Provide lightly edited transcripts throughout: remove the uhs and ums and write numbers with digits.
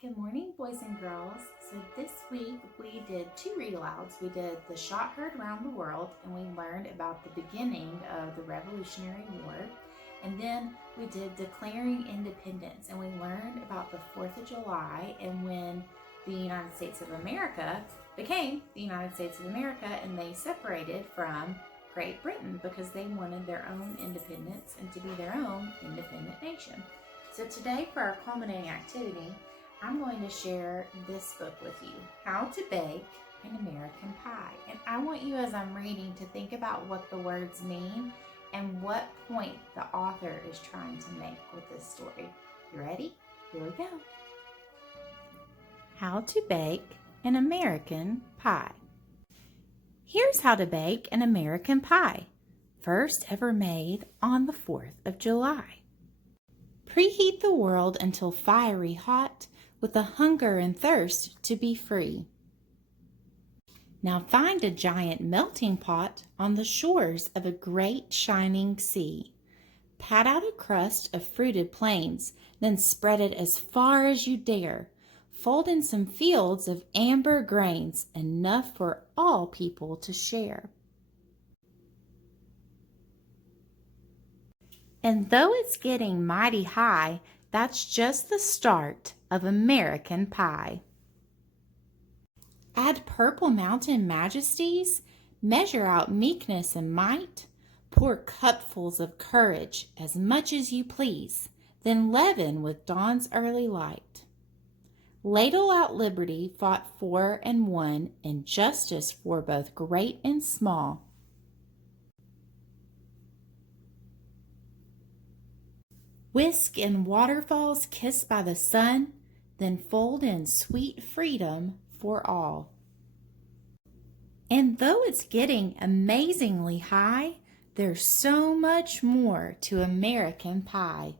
Good morning, boys and girls. So this week we did two read-alouds. We did The Shot Heard Around the World, and we learned about the beginning of the Revolutionary War. And then we did Declaring Independence, and we learned about the 4th of July and when the United States of America became the United States of America, and they separated from Great Britain because they wanted their own independence and to be their own independent nation. So today, for our culminating activity, I'm going to share this book with you, How to Bake an American Pie. And I want you, as I'm reading, to think about what the words mean and what point the author is trying to make with this story. You ready? Here we go. How to Bake an American Pie. Here's how to bake an American pie, first ever made on the 4th of July. Preheat the world until fiery hot, with a hunger and thirst to be free. Now find a giant melting pot on the shores of a great shining sea. Pat out a crust of fruited plains, then spread it as far as you dare. Fold in some fields of amber grains, enough for all people to share. And though it's getting mighty high, that's just the start of American pie. Add purple mountain majesties, measure out meekness and might, pour cupfuls of courage, as much as you please, then leaven with dawn's early light. Ladle out liberty fought for and won, and justice for both great and small. Whisk in waterfalls kissed by the sun, then fold in sweet freedom for all. And though it's getting amazingly high, there's so much more to American pie.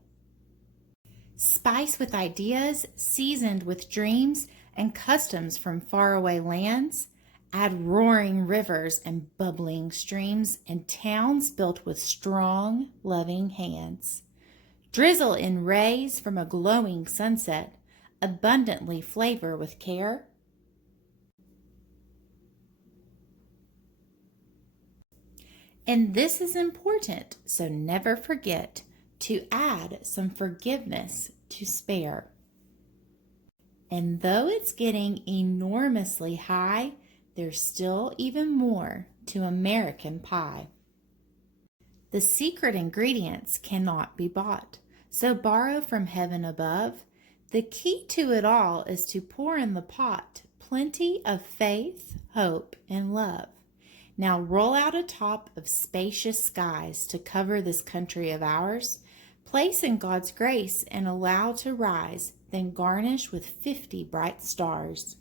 Spice with ideas, seasoned with dreams and customs from faraway lands. Add roaring rivers and bubbling streams and towns built with strong, loving hands. Drizzle in rays from a glowing sunset, abundantly flavor with care. And this is important, so never forget to add some forgiveness to spare. And though it's getting enormously high, there's still even more to American pie. The secret ingredients cannot be bought, so borrow from heaven above. The key to it all is to pour in the pot plenty of faith, hope, and love. Now roll out atop of spacious skies to cover this country of ours. Place in God's grace and allow to rise, then garnish with 50 bright stars.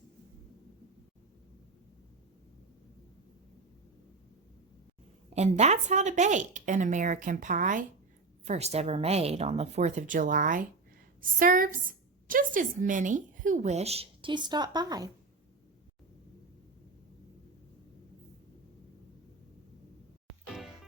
And that's how to bake an American pie, first ever made on the 4th of July. Serves just as many who wish to stop by.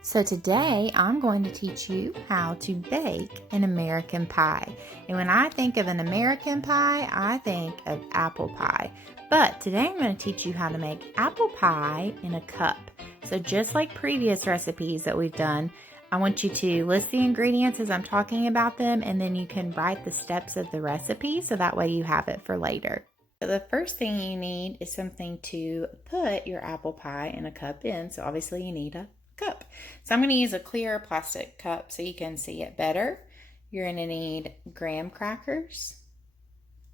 So today I'm going to teach you how to bake an American pie. And when I think of an American pie, I think of apple pie. But today I'm going to teach you how to make apple pie in a cup. So just like previous recipes that we've done, I want you to list the ingredients as I'm talking about them, and then you can write the steps of the recipe so that way you have it for later. So the first thing you need is something to put your apple pie in a cup in. So obviously you need a cup. So I'm going to use a clear plastic cup so you can see it better. You're going to need graham crackers.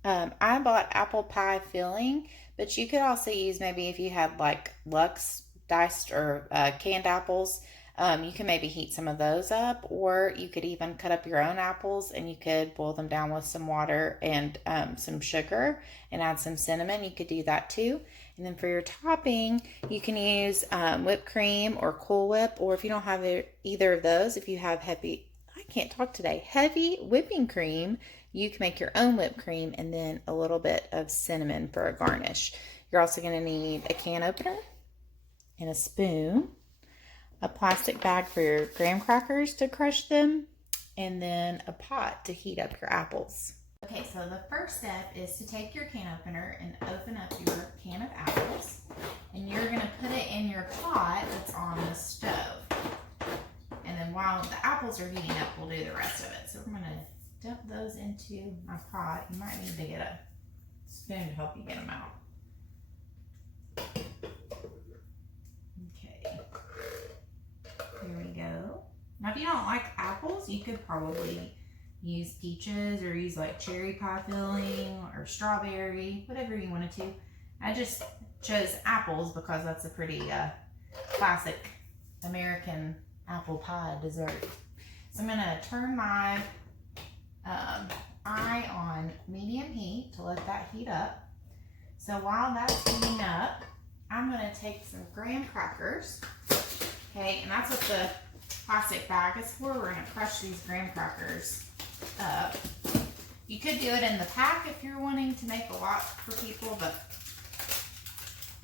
I bought apple pie filling, but you could also use, maybe if you had like Lux diced or canned apples, you can maybe heat some of those up, or you could even cut up your own apples and you could boil them down with some water and some sugar and add some cinnamon. You could do that too. And then for your topping, you can use whipped cream or Cool Whip, or if you don't have either of those, if you have heavy whipping cream, you can make your own whipped cream and then a little bit of cinnamon for a garnish. You're also going to need a can opener and a spoon, a plastic bag for your graham crackers to crush them, and then a pot to heat up your apples. Okay, so the first step is to take your can opener and open up your can of apples. And you're gonna put it in your pot that's on the stove. And then while the apples are heating up, we'll do the rest of it. So I'm gonna dump those into my pot. You might need to get a spoon to help you get them out. Okay, here we go. Now if you don't like apples, you could probably use peaches or use like cherry pie filling or strawberry, whatever you wanted to. I just chose apples because that's a pretty classic American apple pie dessert. So I'm gonna turn my eye on medium heat to let that heat up. So while that's heating up, I'm gonna take some graham crackers. Okay, and that's what the plastic bag is for. We're gonna crush these graham crackers up. You could do it in the pack if you're wanting to make a lot for people, but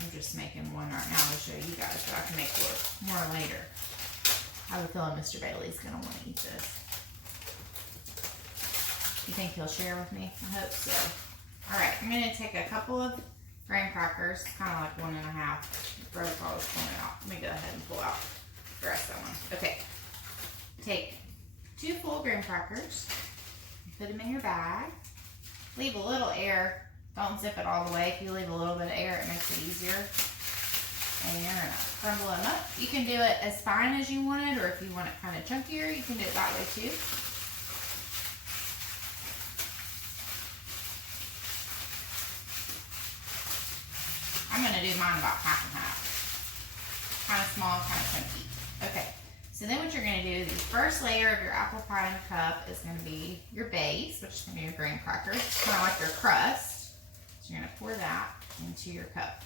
I'm just making one right now to show you guys, but I can make more later. I have a feeling Mr. Bailey's gonna want to eat this. You think he'll share with me? I hope so. All right, I'm gonna take a couple of graham crackers, kind of like 1.5. Brother was pulling it out. Let me go ahead and pull out the rest of them. Okay, take 2 full graham crackers, put them in your bag, leave a little air, don't zip it all the way. If you leave a little bit of air, it makes it easier. And you're gonna crumble them up. You can do it as fine as you want it, or if you want it kind of chunkier, you can do it that way too. I'm gonna do mine about half and half. Kind of small, kind of chunky. Okay. So then what you're going to do, the first layer of your apple pie in a cup is going to be your base, which is going to be your graham crackers, kind of like your crust. So you're going to pour that into your cup.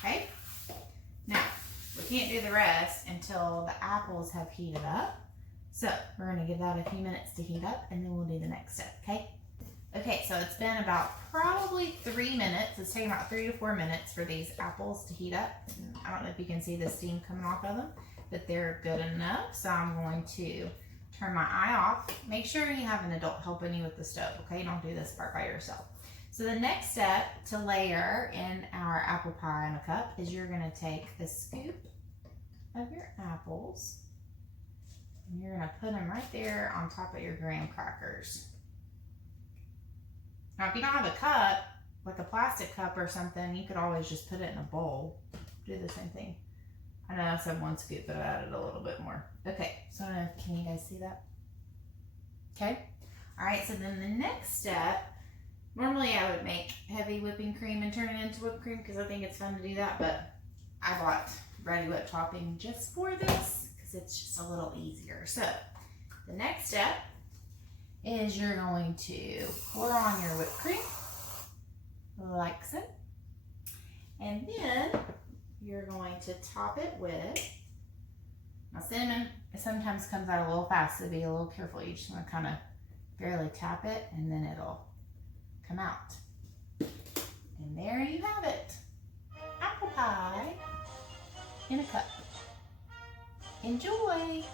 Okay? Now, we can't do the rest until the apples have heated up. So we're going to give that a few minutes to heat up, and then we'll do the next step, okay? Okay, so it's been about probably 3 minutes. It's taking about 3 to 4 minutes for these apples to heat up. I don't know if you can see the steam coming off of them, but they're good enough. So I'm going to turn my eye off. Make sure you have an adult helping you with the stove, okay? Don't do this part by yourself. So the next step to layer in our apple pie in a cup is you're gonna take a scoop of your apples and you're gonna put them right there on top of your graham crackers. Now, if you don't have a cup, like a plastic cup or something, you could always just put it in a bowl. Do the same thing. I know I said 1 scoop, but I added a little bit more. Okay, so can you guys see that? Okay. All right, so then the next step, normally I would make heavy whipping cream and turn it into whipped cream because I think it's fun to do that, but I bought Ready Whip topping just for this because it's just a little easier. So the next step is you're going to pour on your whipped cream, like so. And then you're going to top it with, now cinnamon, it sometimes comes out a little fast, so be a little careful. You just want to kind of barely tap it and then it'll come out. And there you have it. Apple pie in a cup. Enjoy!